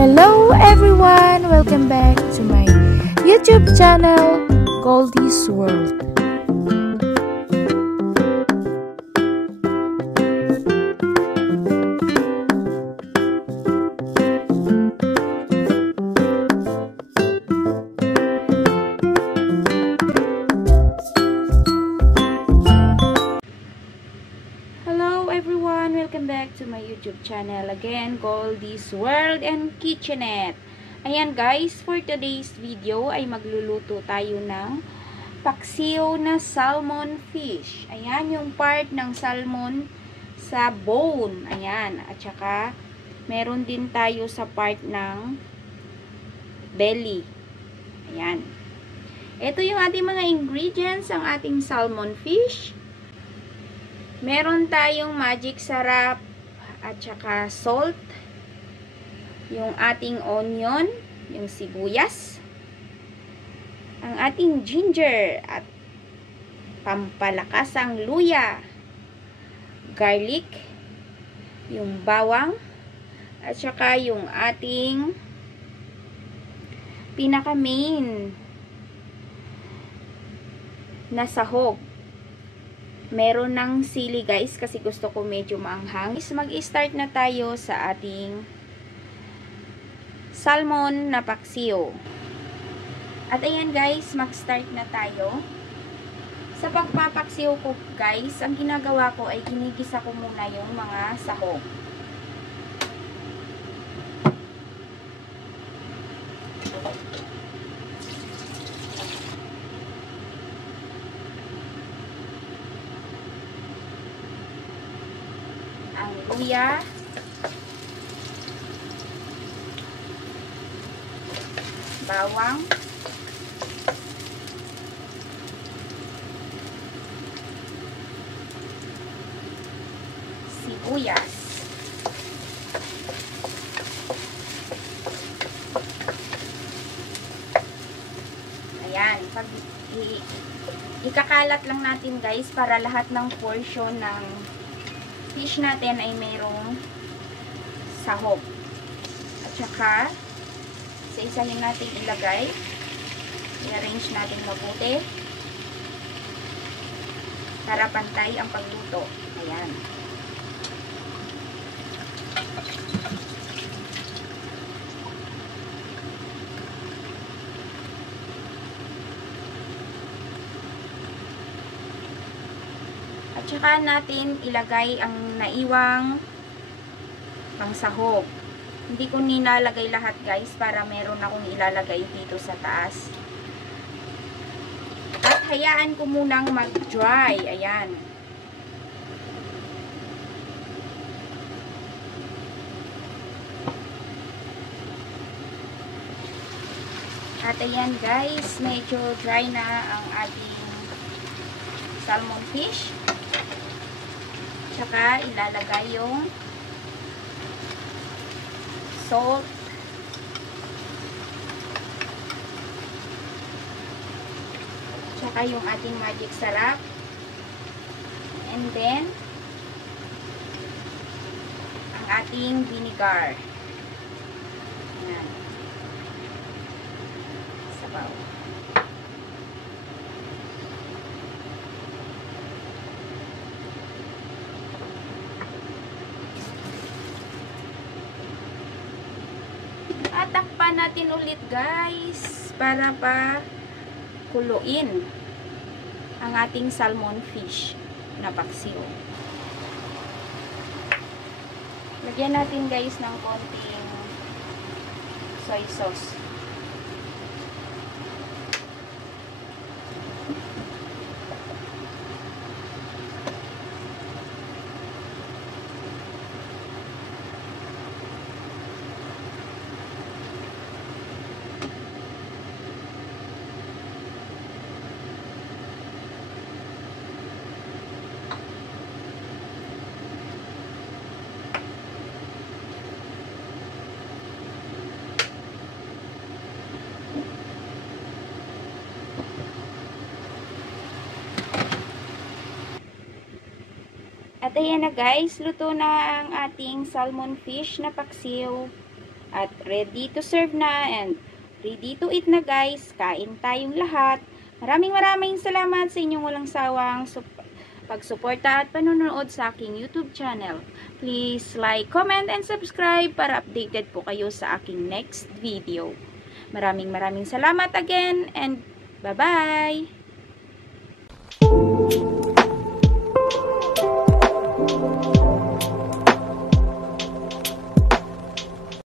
Hello everyone! Welcome back to my YouTube channel, Goldie's World. Welcome back to my YouTube channel again, Goldie's World and Kitchenette. Ayan guys, for today's video ay magluluto tayo ng paksiw na salmon fish. Ayan yung part ng salmon sa bone. Ayan, at saka meron din tayo sa part ng belly. Ayan. Ito yung ating mga ingredients, ang ating salmon fish. Meron tayong magic sarap at saka salt, yung ating onion, yung sibuyas, ang ating ginger at pampalakasang luya, garlic, yung bawang, at saka yung ating pinaka main na sahog. Meron ng sili guys kasi gusto ko medyo maanghang. Mag-start na tayo sa ating salmon na paksiw. At ayan guys, mag-start na tayo. Sa pagpapaksiw ko guys, ang ginagawa ko ay ginigisa ko muna yung mga sahog. Ang luya, bawang, sibuyas, ayan, ikakalat lang natin guys para lahat ng portion ng fish natin ay mayroong sahog. At saka isa-isahin natin ilagay. I-arrange natin mabuti para pantay ang pagluto. Ayan. At saka natin ilagay ang naiwang pangsahog. Hindi ko nilalagay lahat guys para meron akong ilalagay dito sa taas. At hayaan ko munang mag-dry. Ayan. At ayan guys, medyo dry na ang ating salmon fish. Tsaka ilalagay yung salt, tsaka yung ating magic sarap, and then ang ating vinegar. Ayan. Sabaw. At takpan natin ulit guys para pa kuluin ang ating salmon fish na paksiw. Lagyan natin guys ng konting soy sauce. At ayan na guys, luto na ang ating salmon fish na paksiw. At ready to serve na and ready to eat na guys. Kain tayong lahat. Maraming salamat sa inyong walang sawang pagsuporta at panonood sa aking YouTube channel. Please like, comment, and subscribe para updated po kayo sa aking next video. Maraming salamat again and bye-bye!